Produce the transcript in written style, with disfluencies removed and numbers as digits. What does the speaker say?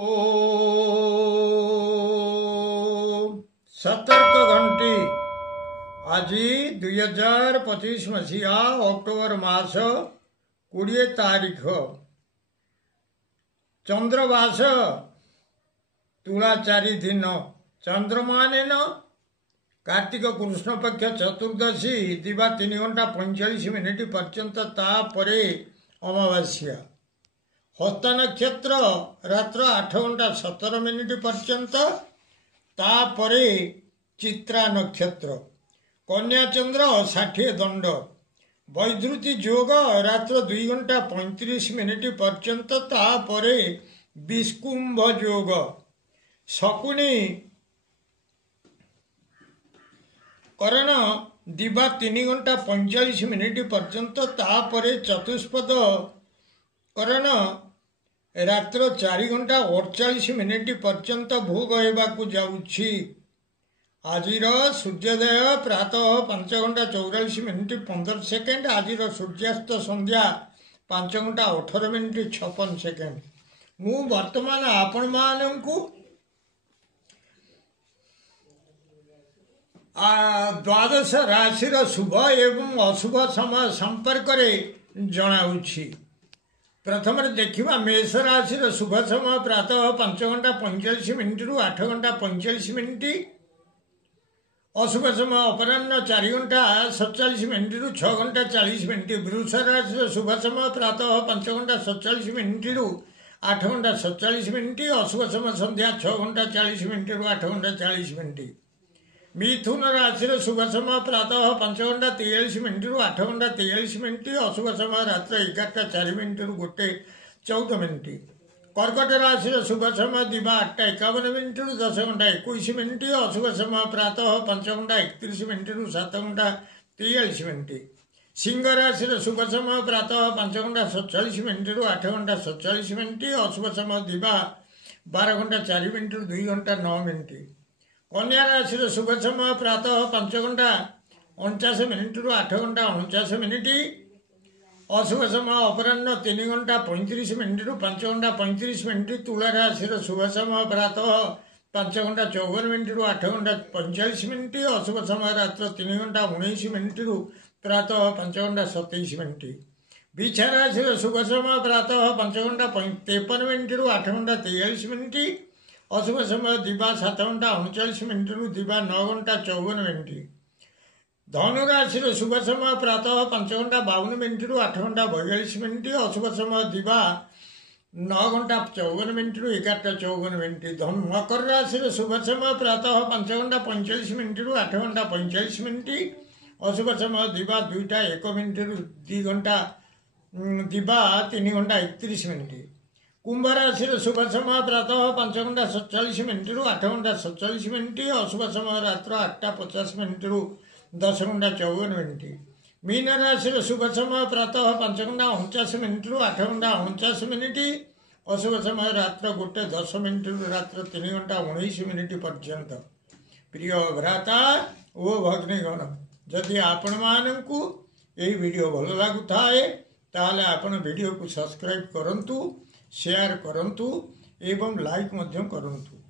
ओ सतर्क घंटी आज 2025 मसीहा अक्टोबर मास 20 तारीख चंद्रवास तुला 4 दिन चंद्रमान कार्तिक कृष्ण पक्ष चतुर्दशी दिवा 3 घंटा 45 मिनिट पर्यंत तापरे अमावास्या हस्त नक्षत्र रात्र 8 घंटा 17 मिनिट पर्यंत तापरे चित्रा नक्षत्र कन्या चंद्र 60 दंड वैधृति योग रात्र 2 घंटा 35 मिनिट पर्यंत तापरे विष्कुंभ योग शकुनी करण दिवा 3 घंटा 45 मिनिट पर्यंत तापरे चतुष्पद करण रात्र 4 घंटा 48 मिनिट पर्यंत भोग होगाकू जाउछि। आजिर सूर्योदय प्रातः 5 घंटा 44 मिनिट 15 सेकेंड आजिर सूर्यास्त संध्या 5 घंटा 18 मिनिट 56 सेकेंड। मु वर्तमान आपण मानकु द्वादश राशि शुभ एवं अशुभ समय संपर्क में जनाऊछि। प्रथम देखा मेष राशि शुभ समय प्रातः 5 घंटा 45 मिनिट रु 8 घंटा 45 मिनिट अशुभ समय अपराह्न 4 घंटा 47 मिनिट रु 6 घंटा 40 मिनिट। वृष राशि शुभ समय प्रातः 5 घंटा 47 मिनिट रु 8 घंटा 47 मिनिट अशुभ समय संध्या 6 घंटा 40 मिनिट रु 8 घंटा 40 मिनिट। मिथुन राशि शुभ समय प्रातः 5 घंटा 43 मिनिट रु 8 घंटा 43 मिनिट अशुभ समय रात्र 11टा 4 मिनिट रु 1:14 मिनिट। कर्कट राशि शुभ समय दिवा 8:51 मिनिट रु 10 घंटा 21 मिनिट अशुभ समय प्रातः 5 घंटा 31 मिनिट रु 7 घंटा 43 मिनिट। सिंह राशि शुभ समय प्रातः 5 घंटा 47 मिनिट रु 8 घंटा 47 मिनिट अशुभ समय दिवा 12 घंटा 4 मिनिट रु 2 घंटा 9 मिनिट। कन्या राशि शुभ समय प्रातः 5 घंटा 49 मिनिट रु 8 घंटा 49 मिनिट अशुभ समय अपराह्न 3 घंटा 35 मिनिट रु 5 घंटा 35 मिनिट। तुला राशि शुभ समय प्रातः 5 घंटा 54 मिनिट रु 8 घंटा 45 मिनिट अशुभ समय रात्र 3 घंटा 19 मिनिट रु प्रातः 5 घंटा 27 मिनिट। वृष राशि शुभ समय प्रातः 5 घंटा 53 मिनिट रु 8 घंटा 43 मिनिट अशुभ समय दिवा 7 घंटा 39 मिनिट रु दिवा 9 घंटा 54 मिनिट। धनु राशि शुभ समय प्रातः 5 घंटा 52 मिनिट रु 8 घंटा 42 मिनिट अशुभ समय दिवा 9 घंटा 54 मिनिट रु 11:54 मिनिट। मकर राशि शुभ समय प्रातः 5 घंटा 45 मिनिट रु 8 घंटा 45 मिनिट अशुभ समय दिवा 2:01 मिनिट रु 2 घंटा दिवा 3 घंटा 31 मिनिट। कुंभ राशि शुभ समय प्रातः 5 घंटा 47 मिनिट रु 8 घंटा 47 मिनिट अशुभ समय रात्र 8:50 मिनिट रु 10 घंटा 54 मिनिट। मीन राशि शुभ समय प्रातः 5 घंटा 49 मिनिट रु 8 घंटा 49 मिनिट अशुभ समय रात्र 1:10 मिनिट रु रात्र 3 घंटा 19 मिनिट पर्यंत। प्रिय भ्राता ओ भगिनीगण जदि आपण मानकु एही वीडियो भल लागुथाए ताले आपण वीडियो को सब्सक्राइब करंतु शेयर करंतु एवं लाइक मध्यम करंतु।